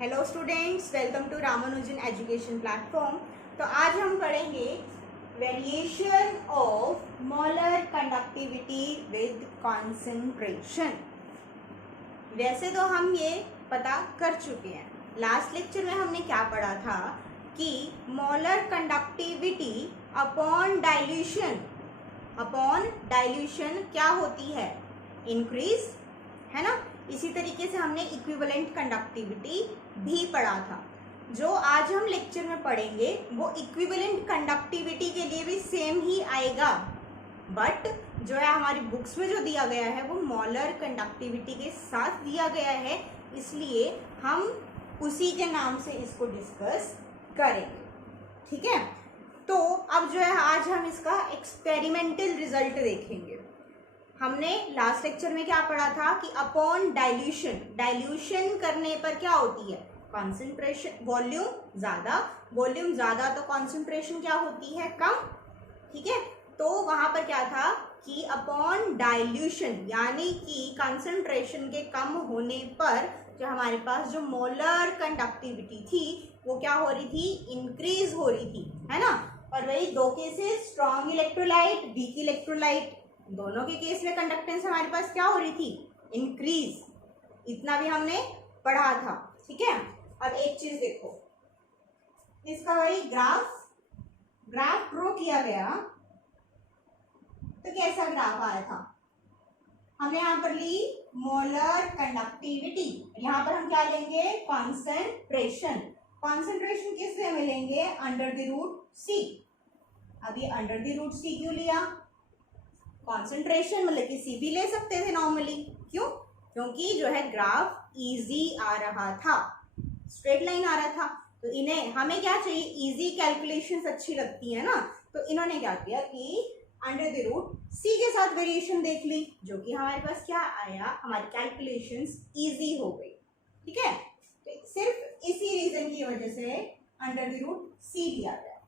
Hello students, welcome to Ramanujan education platform. तो आज हम पढ़ेंगे variation of molar conductivity with concentration. वैसे तो हम ये पता कर चुके हैं, लास्ट लेक्चर में हमने क्या पढ़ा था कि मोलर कंडक्टिविटी अपॉन डाइल्यूशन क्या होती है, इंक्रीज, है ना। इसी तरीके से हमने इक्विवेलेंट कंडक्टिविटी भी पढ़ा था। जो आज हम लेक्चर में पढ़ेंगे वो इक्विवेलेंट कंडक्टिविटी के लिए भी सेम ही आएगा, बट जो है हमारी बुक्स में जो दिया गया है वो मोलर कंडक्टिविटी के साथ दिया गया है, इसलिए हम उसी के नाम से इसको डिस्कस करेंगे। ठीक है, तो अब जो है आज हम इसका एक्सपेरिमेंटल रिजल्ट देखेंगे। हमने लास्ट लेक्चर में क्या पढ़ा था कि अपॉन डाइल्यूशन करने पर क्या होती है, कॉन्सेंट्रेशन, वॉल्यूम ज्यादा तो कॉन्सेंट्रेशन क्या होती है, कम। ठीक है, तो वहां पर क्या था कि अपॉन डाइल्यूशन यानी कि कॉन्सेंट्रेशन के कम होने पर जो हमारे पास जो मोलर कंडक्टिविटी थी वो क्या हो रही थी, इंक्रीज हो रही थी, है ना। और वही दो cases, strong electrolyte, weak electrolyte, दोनों के केस में कंडक्टेंस हमारे पास क्या हो रही थी, इंक्रीज। इतना भी हमने पढ़ा था। ठीक है, अब एक चीज देखो, इसका वही ग्राफ ड्रॉ किया गया तो कैसा ग्राफ आया था। हमने यहाँ पर ली मोलर कंडक्टिविटी, यहाँ पर हम क्या लेंगे, कॉन्सेंट्रेशन किससे मिलेंगे, अंडर द रूट सी। अब ये अंडर द रूट सी क्यों लिया, कॉन्सेंट्रेशन मतलब कि सी भी ले सकते थे नॉर्मली, क्यों, क्योंकि जो है ग्राफ इजी आ रहा था, स्ट्रेट लाइन आ रहा था। तो इन्हें, हमें क्या चाहिए, इजी कैलकुलेशंस अच्छी लगती है ना, तो इन्होंने क्या किया कि अंडर द रूट सी के साथ वेरिएशन देख ली, जो कि हमारे पास क्या आया, हमारी कैलकुलेशंस इजी हो गई। ठीक है, तो सिर्फ इसी रीजन की वजह से अंडर द रूट सी लिया गया।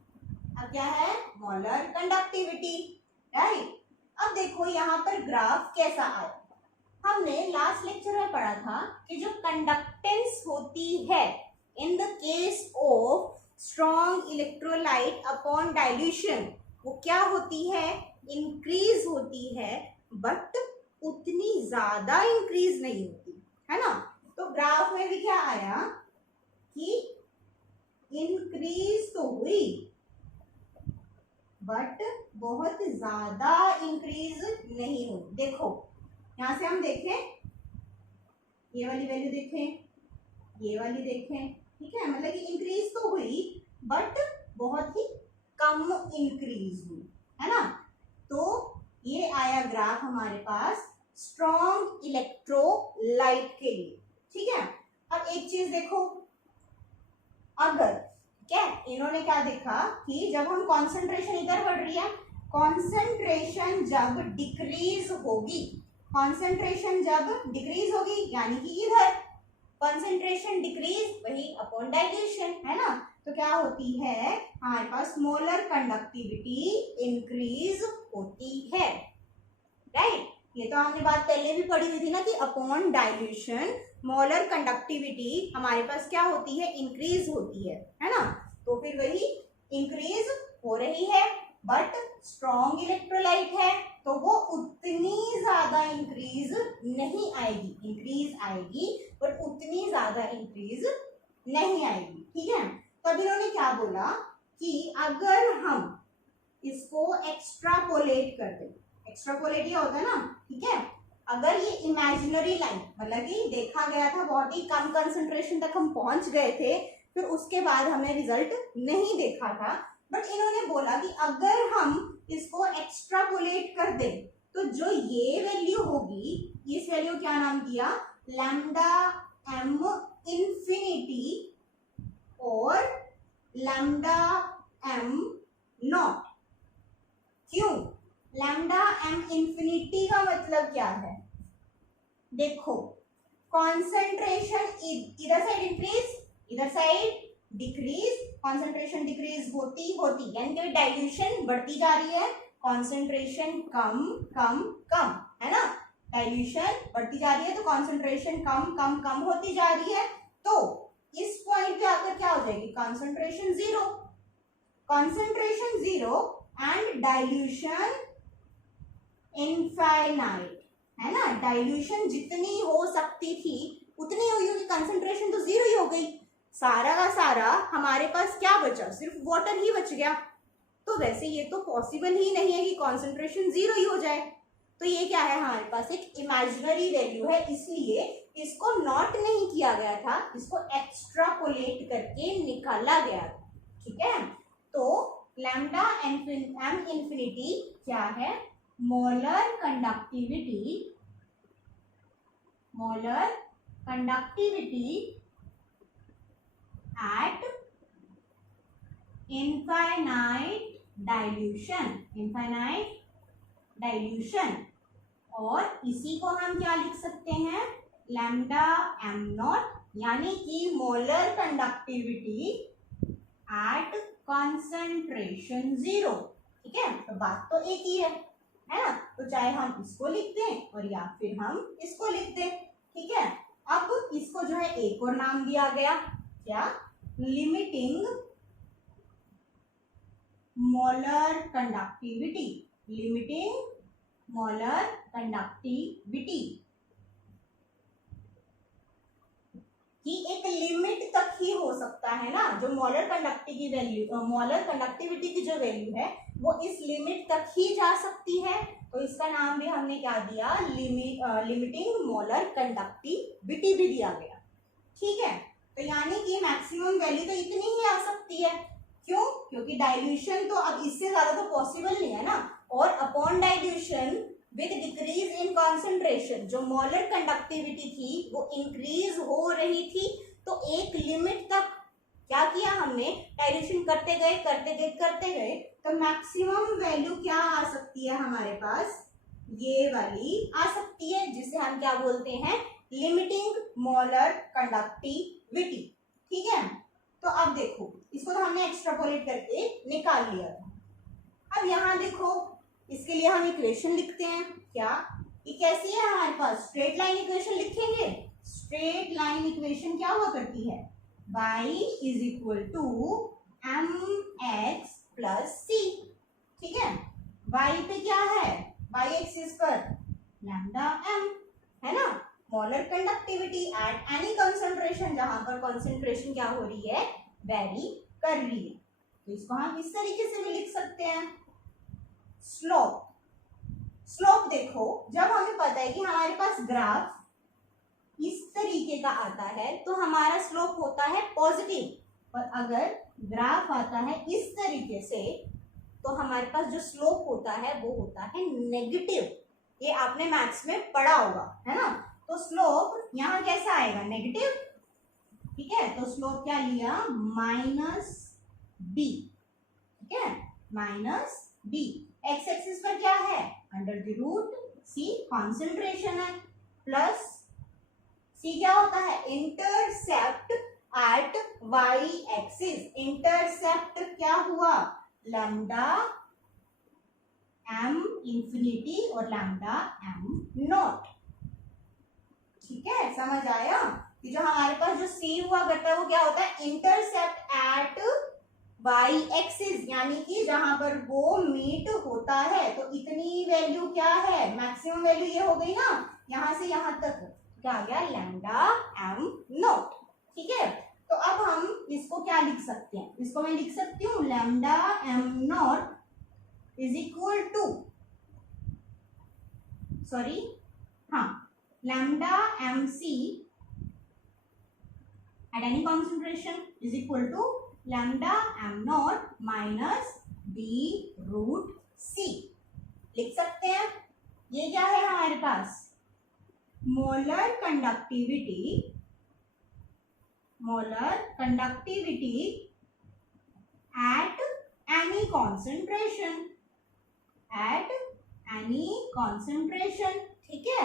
अब क्या है, मोलर कंडक्टिविटी, राइट। अब देखो यहाँ पर ग्राफ कैसा आया। हमने लास्ट लेक्चर में पढ़ा था कि जो कंडक्टेंस होती है in the case of strong electrolyte upon dilution, वो क्या होती है, इंक्रीज होती है, बट उतनी ज्यादा इंक्रीज नहीं होती, है ना। तो ग्राफ में भी क्या आया कि इंक्रीज तो हुई बट बहुत ज्यादा इंक्रीज नहीं हुई। देखो यहां से हम देखें, ये वाली वैल्यू देखें, ये वाली देखें, ठीक है, मतलब कि इंक्रीज तो हुई बट बहुत ही कम इंक्रीज हुई, है ना। तो ये आया ग्राफ हमारे पास स्ट्रॉन्ग इलेक्ट्रोलाइट के लिए। ठीक है, अब एक चीज देखो, अगर क्या इन्होंने क्या देखा कि जब हम कॉन्सेंट्रेशन इधर बढ़ रही है, कॉन्सेंट्रेशन जब डिक्रीज होगी, यानी कि इधर कॉन्सेंट्रेशन डिक्रीज, वही अपॉन डाइल्यूशन, है ना। तो क्या होती है, हमारे पास मोलर कंडक्टिविटी इंक्रीज होती है, राइट। ये तो हमने बात पहले भी पढ़ी हुई थी ना कि अपॉन डाइल्यूशन मोलर कंडक्टिविटी हमारे पास क्या होती है, इंक्रीज होती है ना। तो फिर वही इंक्रीज हो रही है, बट स्ट्रॉन्ग इलेक्ट्रोलाइट है तो वो उतनी ज्यादा इंक्रीज नहीं आएगी, इंक्रीज आएगी बट उतनी ज्यादा इंक्रीज नहीं आएगी। ठीक है, तो अब इन्होंने क्या बोला कि अगर हम इसको एक्स्ट्रापोलेट कर दें, एक्स्ट्रापोलेट ये होता है ना, ठीक है, अगर ये इमेजिनरी लाइन, मतलब कि देखा गया था बहुत ही कम कंसंट्रेशन तक हम पहुंच गए थे, फिर उसके बाद हमने रिजल्ट नहीं देखा था, बट इन्होंने बोला कि अगर हम इसको एक्स्ट्रापोलेट कर दें तो जो ये वैल्यू होगी, इस वैल्यू क्या नाम दिया, लैम्डा एम इंफिनिटी और लैम्डा एम नॉट। क्यों, लैम्डा एम इंफिनिटी का मतलब क्या है, देखो कॉन्सेंट्रेशन इधर साइड इंक्रीज, इधर साइड डिक्रीज, कॉन्सेंट्रेशन डिक्रीज होती यानी कि डाइल्यूशन बढ़ती जा रही है, कॉन्सेंट्रेशन कम कम कम, है ना। डाइल्यूशन बढ़ती जा रही है तो कॉन्सेंट्रेशन कम कम कम होती जा रही है। तो इस concentration 0, concentration 0 and dilution infinite, है ना। डाइल्यूशन जितनी हो सकती थी उतनी हुई, क्योंकि कंसंट्रेशन तो 0 ही हो गई। सारा का सारा हमारे पास क्या बचा, सिर्फ वाटर ही बच गया। तो वैसे ये तो पॉसिबल ही नहीं है कि कंसंट्रेशन 0 ही हो जाए। तो ये क्या है, हमारे पास एक इमेजिनरी वैल्यू है, इसलिए इसको नॉट नहीं किया गया था, इसको एक्स्ट्रापोलेट करके निकाला गया था। ठीक है, तो लैम्डा एम इंफिनिटी क्या है, molar conductivity eight infinite dilution, और इसी को हम क्या लिख सकते हैं, लैम्डा एम नॉट, यानी कि मोलर कंडक्टिविटी एट कंसंट्रेशन 0। ठीक है, तो बात तो एक ही है ना। तो चाहे हम इसको लिख दें और या फिर हम इसको लिख दें। ठीक है, अब इसको जो है एक और नाम दिया गया, क्या, लिमिटिंग मोलर कंडक्टिविटी, कि एक लिमिट तक ही हो सकता है ना, जो मोलर कंडक्टिविटी की जो वैल्यू है वो इस लिमिट तक ही जा सकती है। तो इसका नाम भी हमने क्या दिया, लिमिटिंग मोलर कंडक्टिविटी भी दिया गया। ठीक है, तो यानी कि मैक्सिमम वैल्यू तो इतनी ही आ सकती है। क्यों, क्योंकि डाइल्यूशन तो अब इससे ज्यादा तो पॉसिबल नहीं है ना, और upon dilution with decrease in concentration जो मोलर कंडक्टिविटी थी वो इंक्रीज हो रही थी। तो एक लिमिट तक क्या किया हमने, डाइल्यूशन करते गए, तो मैक्सिमम वैल्यू क्या आ सकती है हमारे पास, ये वाली आ सकती है, जिसे हम क्या बोलते हैं, लिमिटिंग मोलर कंडक्टिविटी। ठीक है, तो अब देखो, इसको तो हमने एक्स्ट्रापोलेट करके निकाल लिया था। अब यहाँ देखो, इसके लिए हम इक्वेशन लिखते हैं। क्या, ये कैसी है हमारे पास, स्ट्रेट लाइन इक्वेशन लिखेंगे। स्ट्रेट लाइन इक्वेशन क्या हुआ करती है, y is equal to mx plus c। ठीक है, y पे क्या है, y एक्सिस पर लैम्डा m है ना, molar conductivity at any concentration, जहां पर कंसंट्रेशन क्या हो रही है, वेरी कर रही है। तो इसको हम इस तरीके से भी लिख सकते हैं। स्लोप देखो, जब हमें पता है कि हमारे पास ग्राफ इस तरीके का आता है तो हमारा स्लोप होता है पॉजिटिव, और अगर ग्राफ आता है इस तरीके से तो हमारे पास जो स्लोप होता है वो होता है नेगेटिव। ये आपने मैथ्स में पढ़ा होगा, है ना। तो स्लोप यहाँ कैसा आएगा, नेगेटिव। ठीक है, तो स्लोप क्या लिया, -b। ठीक है, -b। एक्स एक्सिस पर क्या है, √c कॉन्सेंट्रेशन है, प्लस c क्या होता है, intercept at y axis. Intercept क्या हुआ, लैम्डा m इंफिनिटी और लैम्डा m नॉट। ठीक है, समझ आया कि जो हमारे पास जो c हुआ करता है वो क्या होता है, इंटरसेप्ट एट y एक्सिस, यानी कि जहां पर वो मीट होता है। तो इतनी वैल्यू क्या है, मैक्सिमम वैल्यू ये हो गई ना, यहां से यहां तक क्या आ गया, लैम्डा m नॉट। ठीक है, तो अब हम इसको क्या लिख सकते हैं, इसको मैं लिख सकती हूँ lambda m nought is equal to, sorry हाँ, lambda mc at any concentration is equal to lambda m naught minus b root c। लिख सकते हैं, ये क्या है हमारे पास, molar conductivity at any concentration। ठीक है,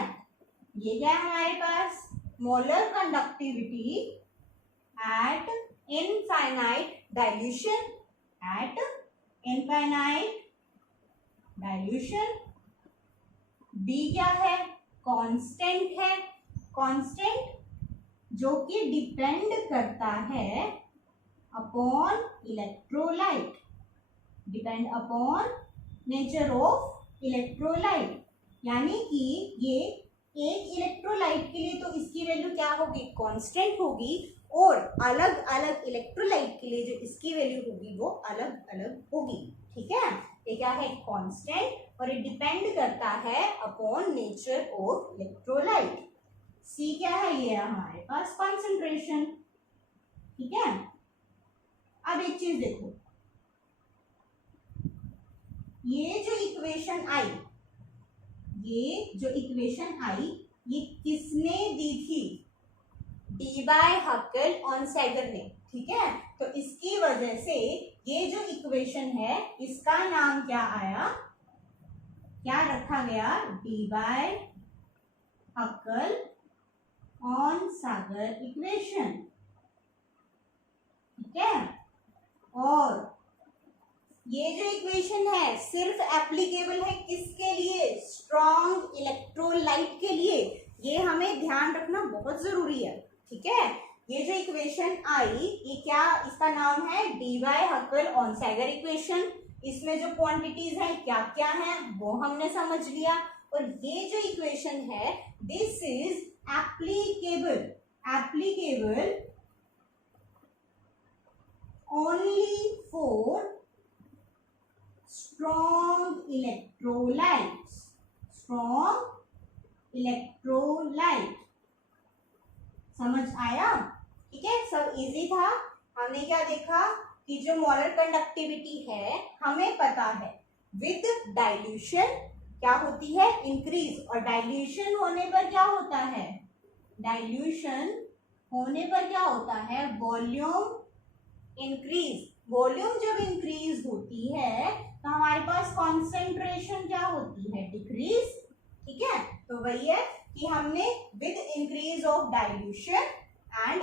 ये क्या है हमारे पास, molar conductivity at infinite dilution, b क्या है, कांस्टेंट है, कांस्टेंट जो कि डिपेंड करता है upon electrolyte, depend upon nature of electrolyte. यानी कि ये एक इलेक्ट्रोलाइट के लिए तो इसकी वैल्यू क्या होगी, कांस्टेंट होगी, और अलग अलग इलेक्ट्रोलाइट के लिए जो इसकी वैल्यू होगी वो अलग अलग होगी। ठीक है, ये क्या है, कांस्टेंट, और ये डिपेंड करता है अपॉन नेचर ऑफ इलेक्ट्रोलाइट। सी क्या है, ये हमारे पास कॉन्सेंट्रेशन। ठीक है, अब एक चीज देखो, ये जो इक्वेशन आई, ये किसने दी थी, डी बाय हक्केल ऑनसैगर ने। ठीक है, तो इसकी वजह से ये जो इक्वेशन है इसका नाम क्या आया, क्या रखा गया, डी बाय हक्केल ऑनसैगर इक्वेशन। ठीक है, और ये जो इक्वेशन है सिर्फ एप्लीकेबल है किसके लिए, स्ट्रॉन्ग इलेक्ट्रोलाइट के लिए। ये हमें ध्यान रखना बहुत जरूरी है। ठीक है, ये जो इक्वेशन आई, ये क्या, इसका नाम है डी बाय हक्केल ऑनसैगर इक्वेशन। इसमें जो क्वांटिटीज है क्या क्या है वो हमने समझ लिया। और ये जो इक्वेशन है this is applicable only for strong electrolytes, समझ आया। ठीक है, सब इजी था। हमने क्या देखा कि जो मोलर कंडक्टिविटी है हमें पता है विद डाइल्यूशन क्या होती है, इंक्रीज, और डाइल्यूशन होने पर क्या होता है, वॉल्यूम इंक्रीज। वॉल्यूम जब इंक्रीज होती है तो हमारे पास कॉन्सेंट्रेशन क्या होती है, डिक्रीज। ठीक है, तो वही है कि हमने with increase of dilution and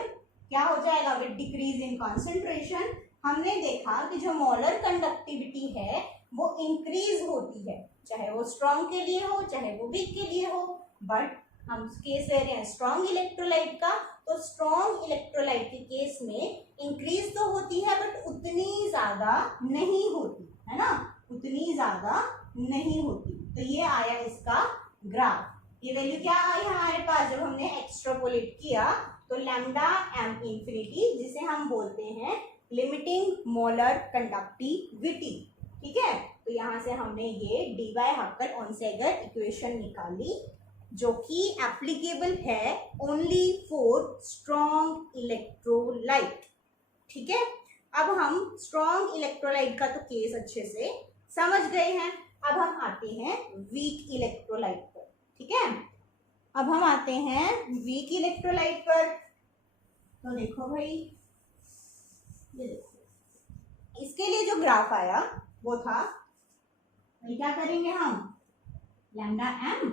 क्या हो जाएगा, विद डिक्रीज इन कॉन्सेंट्रेशन, हमने देखा कि जो मोलर कंडक्टिविटी है वो इंक्रीज होती है, चाहे वो स्ट्रॉन्ग के लिए हो चाहे वो वीक के लिए हो। बट हम केस ले रहे हैं स्ट्रॉन्ग इलेक्ट्रोलाइट का, तो स्ट्रॉन्ग इलेक्ट्रोलाइट के केस में इंक्रीज तो होती है बट उतनी ज्यादा नहीं होती है ना, उतनी ज्यादा नहीं होती। तो ये आया इसका ग्राफ। ये वैल्यू क्या आई हमारे पास जब हमने एक्सट्रापोलेट किया, तो लैम्डा एम इंफिनिटी, जिसे हम बोलते हैं लिमिटिंग मोलर कंडक्टिविटी। ठीक है, तो यहां से हमने ये डी बाय हक्केल ऑनसैगर इक्वेशन निकाली जो कि एप्लीकेबल है ओनली फॉर स्ट्रॉन्ग इलेक्ट्रोलाइट। ठीक है, अब हम स्ट्रॉन्ग इलेक्ट्रोलाइट का तो केस अच्छे से समझ गए हैं। अब हम आते हैं वीक इलेक्ट्रोलाइट पर। ठीक है, अब हम आते हैं वीक इलेक्ट्रोलाइट पर। तो देखो भाई, ये देखो, इसके लिए जो ग्राफ आया वो था, भाई क्या करेंगे हम, lambda m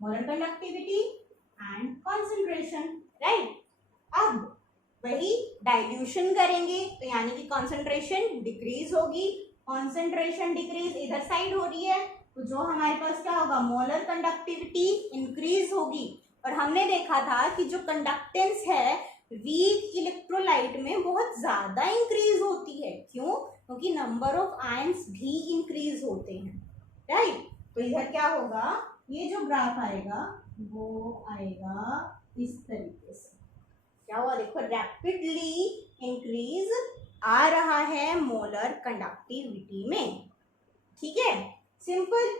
molar conductivity and concentration, right. अब वही डाइल्यूशन करेंगे तो यानी कि कॉन्सेंट्रेशन डिक्रीज होगी, कॉन्सेंट्रेशन डिक्रीज इधर साइड हो रही है, तो जो हमारे पास क्या होगा, मोलर कंडक्टिविटी इंक्रीज होगी। और हमने देखा था कि जो कंडक्टेंस है वीक इलेक्ट्रोलाइट में बहुत ज्यादा इंक्रीज होती है। क्यों, क्योंकि नंबर ऑफ आयंस भी इंक्रीज होते हैं, राइट। तो इधर क्या होगा, ये जो ग्राफ आएगा वो आएगा इस तरीके से। क्या हुआ, देखो रैपिडली इंक्रीज आ रहा है मोलर कंडक्टिविटी में। ठीक है, सिंपल,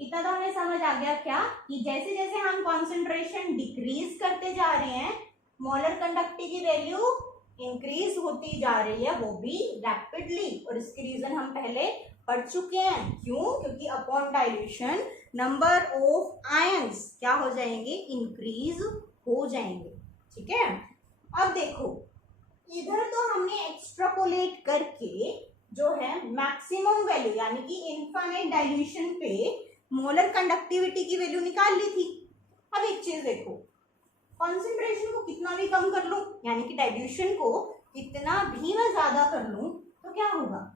इतना तो हमें समझ आ गया क्या, कि जैसे जैसे हम कॉन्सेंट्रेशन डिक्रीज करते जा रहे हैं मोलर कंडक्टिविटी की वैल्यू इंक्रीज होती जा रही है, वो भी रैपिडली। और इसके रीजन हम पहले पढ़ चुके हैं। क्यों, क्योंकि upon dilution number of ions क्या हो जाएंगे, इंक्रीज हो जाएंगे। ठीक है, अब देखो इधर तो हमने एक्सट्रापोलेट करके जो है मैक्सिमम वैल्यू यानी कि इनफाइनाइट डाइल्यूशन पे मोलर कंडक्टिविटी की वैल्यू निकाल ली थी। अब एक चीज देखो, कॉन्सेंट्रेशन को कितना भी कम कर लूं, यानी कि डाइल्यूशन को कितना भी मैं ज्यादा कर लूं, तो क्या होगा,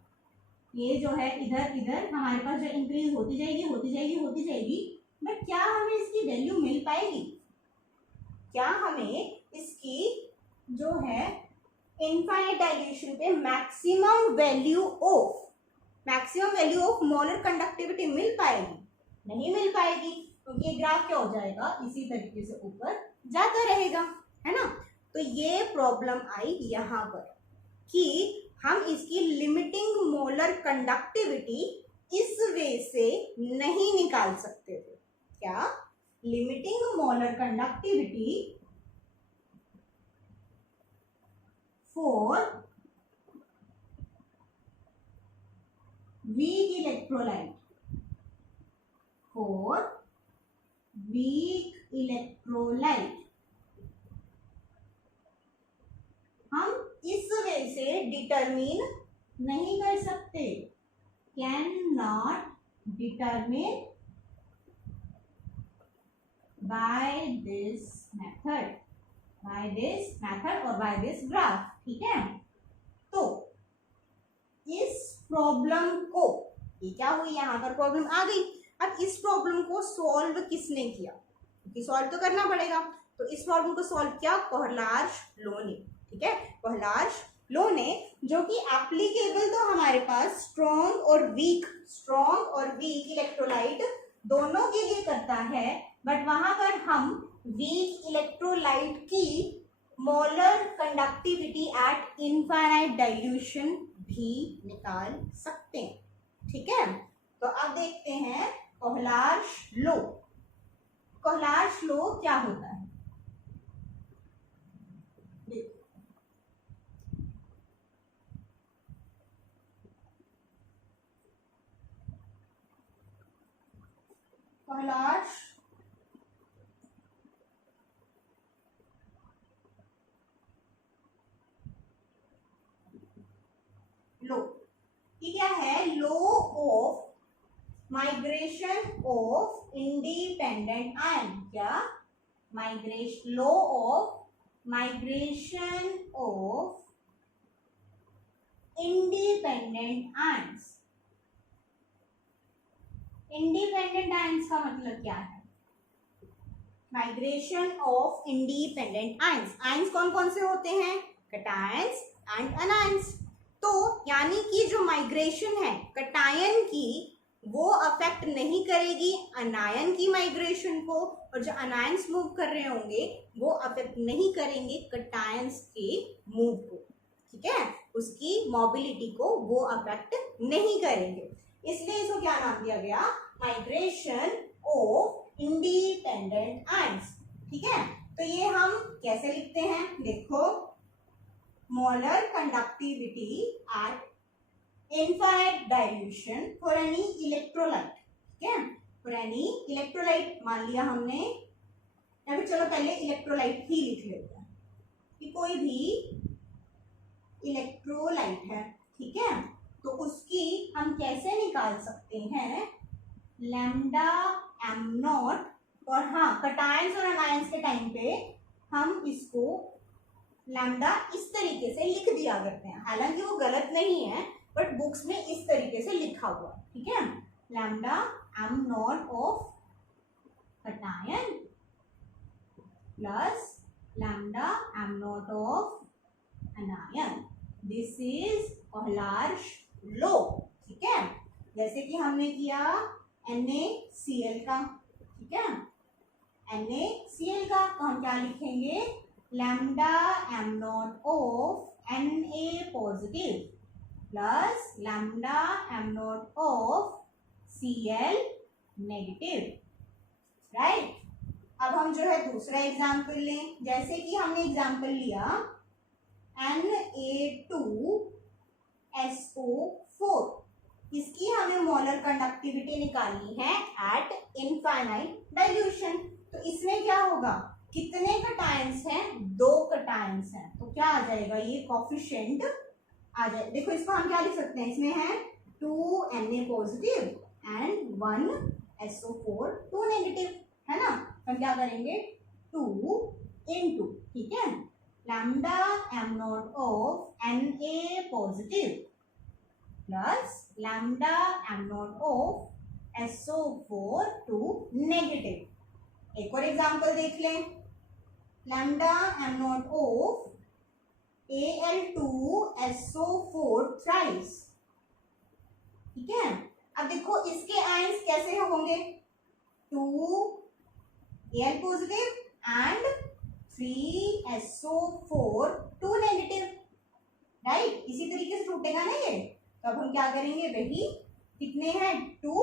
ये जो है इधर इधर हमारे पास जो इंक्रीज होती जाएगी, बट क्या हमें इसकी वैल्यू मिल पाएगी, क्या हमें इसकी जो है इनफाइनाइट डाइल्यूशन पे maximum value of molar conductivity मिल पाएगी? नहीं मिल पाएगी, क्योंकि ये ग्राफ क्या हो जाएगा, इसी तरीके से ऊपर जाता रहेगा, है ना। तो ये प्रॉब्लम आई यहाँ पर कि हम इसकी लिमिटिंग मोलर कंडक्टिविटी इस वे से नहीं निकाल सकते थे। क्या? Limiting molar conductivity for weak electrolyte, हम इस वे से डिटरमिन नहीं कर सकते, can not determine by this method और बाय दिस ग्राफ। ठीक है, तो इस प्रॉब्लम को, ये क्या हुई, यहाँ पर प्रॉब्लम आ गई। अब इस प्रॉब्लम को सॉल्व किसने किया, क्योंकि सॉल्व तो करना पड़ेगा। तो इस प्रॉब्लम को सॉल्व किया कोहलार्श लो ने। ठीक है, कोहलार्श लो ने, जो कि एप्लीकेबल तो हमारे पास स्ट्रॉन्ग और वीक इलेक्ट्रोलाइट दोनों के लिए करता है, बट वहां पर हम वीक इलेक्ट्रोलाइट की molar conductivity eight infinite dilution भी निकाल सकते हैं। ठीक है, तो अब देखते हैं कोहलार्श लो। कोहलार्श लो क्या होता है? कोहलार्श लो ये क्या है? Law of migration of independent ion. क्या? Law of migration of independent ions. Independent ions का मतलब क्या है? Migration of independent ions. Ions कौन कौन से होते हैं? Cations and anions. तो यानी कि जो माइग्रेशन है कैटायन की, वो अफेक्ट नहीं करेगी अनायन की माइग्रेशन को, और जो अनायंस मूव कर रहे होंगे वो अफेक्ट नहीं करेंगे कैटायंस के मूव को। ठीक है, उसकी मोबिलिटी को वो अफेक्ट नहीं करेंगे, इसलिए इसको क्या नाम दिया गया? Migration of independent ions. ठीक है, तो ये हम कैसे लिखते हैं? देखो, molar conductivity eight infinite dilution for any electrolyte. ठीक है, फॉर एनी इलेक्ट्रोलाइट मान लिया हमने, या फिर चलो पहले इलेक्ट्रोलाइट ही लिख लेते हैं कि कोई भी इलेक्ट्रोलाइट है। ठीक है, तो उसकी हम कैसे निकाल सकते हैं? लैम्डा एम नॉट, और हाँ कैटायंस और अनायंस के टाइम पे हम इसको लैम्डा इस तरीके से लिख दिया करते हैं, हालांकि वो गलत नहीं है, बट बुक्स में इस तरीके से लिखा हुआ। ठीक है, lambda M naught of cation plus lambda M naught of anion, this is Kohlrausch law. ठीक है, जैसे कि हमने किया NaCl का। ठीक है, NaCl का, तो हम क्या लिखेंगे? Lambda M naught of Na positive plus lambda M naught of Cl negative. Right, अब हम जो है दूसरा एग्जाम्पल लें। जैसे कि हमने एग्जाम्पल लिया Na2SO4, इसकी हमें मोलर कंडक्टिविटी निकालनी है एट इनफाइनाइट डाइल्यूशन। तो इसमें क्या होगा? कितने कैटायंस हैं? 2 कैटायंस हैं, तो क्या आ जाएगा? ये कोफिशिएंट आ जाए। देखो इसको हम क्या लिख सकते हैं? इसमें है 2 Na positive and 1 SO4 2 negative, है ना। हम क्या करेंगे? 2 into, ठीक है, lambda M naught of Na positive plus lambda M naught of SO4 2 negative. एक और एग्जांपल देख लें, lambda M naught of Al2SO4 thrice. ठीक है, अब देखो इसके आयंस कैसे होंगे, 2 Al positive and 3SO4 2 negative, right. इसी तरीके से टूटेगा ना ये, तो अब हम क्या करेंगे, वही कितने हैं 2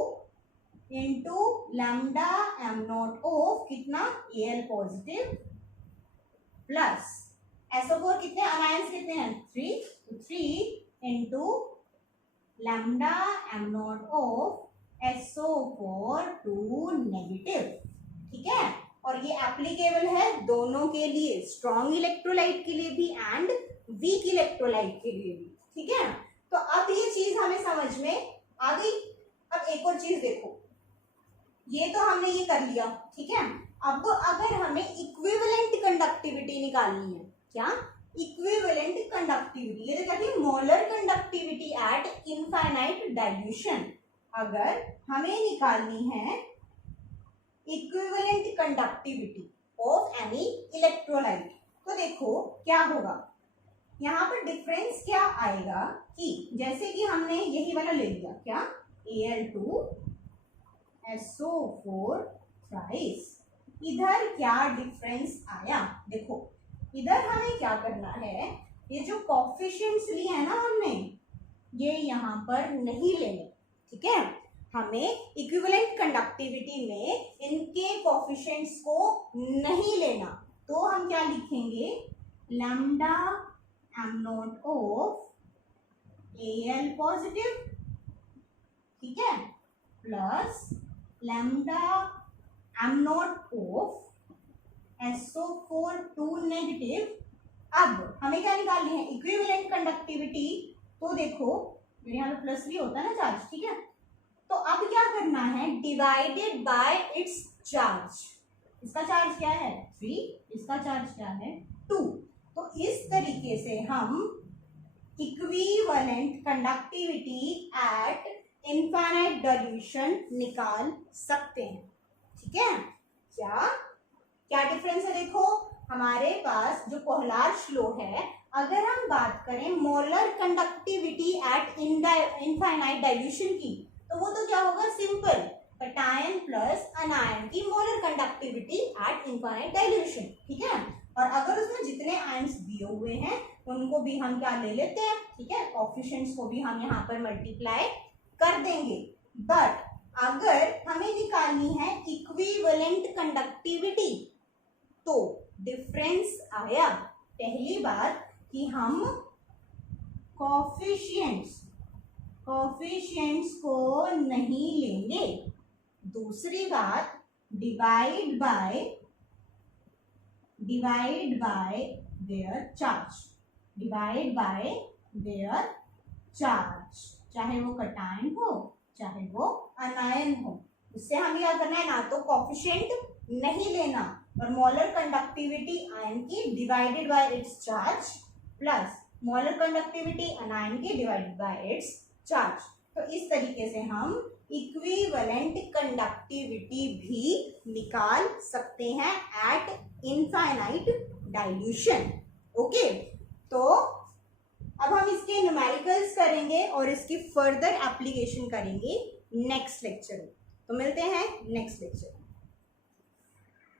into lambda M naught of कितना Al पॉजिटिव प्लस SO4 कितने अनायंस कितने हैं 3, तो 3 into lambda M naught of SO4 2 negative. ठीक है, और ये एप्लीकेबल है दोनों के लिए, स्ट्रॉन्ग इलेक्ट्रोलाइट के लिए भी एंड वीक इलेक्ट्रोलाइट के लिए भी। ठीक है, तो अब ये चीज हमें समझ में आ गई। अब एक और चीज देखो, ये तो हमने ये कर लिया, ठीक है। अब अगर हमें इक्विवेलेंट कंडक्टिविटी निकालनी है, क्या इक्विवेलेंट कंडक्टिविटी, ये तो कहती है molar conductivity eight infinite dilution. अगर हमें निकालनी है equivalent conductivity of any electrolyte, तो देखो क्या होगा, यहाँ पर डिफरेंस क्या आएगा कि जैसे कि हमने यही वाला ले लिया, क्या Al2SO4 थ्राइस, इधर क्या डिफरेंस आया, देखो इधर हमें क्या करना है, ये जो कोफिशिएंट्स लिए हैं ना हमने, ये यहाँ पर नहीं लेने। ठीक है, हमें इक्विवेलेंट कंडक्टिविटी में इनके कोफिशिएंट्स को नहीं लेना, तो हम क्या लिखेंगे, lambda M naught of Al positive, ठीक है, plus lambda M naught of SO4 2 negative. अब हमें क्या निकालनी है, इक्विवेलेंट कंडक्टिविटी, तो देखो मेरे यहाँ पे प्लस भी होता है ना चार्ज, ठीक है, तो अब क्या करना है, डिवाइडेड बाय इट्स चार्ज। इसका चार्ज क्या है 3, इसका चार्ज क्या है 2। तो इस तरीके से हम equivalent conductivity eight infinite dilution निकाल सकते हैं। ठीक है, क्या क्या डिफरेंस है, देखो हमारे पास जो कोहलार्श लॉ है, अगर हम बात करें molar conductivity eight infinite dilution की, तो वो तो क्या होगा, सिंपल कैटायन प्लस अनायन की molar conductivity eight infinite dilution. ठीक है, और अगर उसमें जितने आयंस दिए हुए हैं उनको भी हम क्या ले लेते हैं, ठीक है, कोफिशिएंट्स को भी हम यहाँ पर मल्टीप्लाई कर देंगे। बट अगर हमें निकालनी है इक्विवेलेंट कंडक्टिविटी, तो डिफरेंस आया, पहली बात कि हम कोफिशिएंट्स को नहीं लेंगे, दूसरी बात डिवाइड बाय देयर चार्ज, चाहे वो कैटायन हो चाहे वो अनायन हो, उससे हमें क्या करना है, ना तो कोफिशिएंट नहीं लेना और मोलर कंडक्टिविटी आयन की divided by it's charge plus molar conductivity अनायन की डिवाइडेड बाय इट्स चार्ज। तो इस तरीके से हम इक्विवेलेंट कंडक्टिविटी भी निकाल सकते हैं एट इनफाइनाइट डाइल्यूशन। ओके, तो अब हम इसके न्यूमेरिकल्स करेंगे और इसकी फर्दर एप्लीकेशन करेंगे नेक्स्ट लेक्चर में। तो मिलते हैं नेक्स्ट लेक्चर।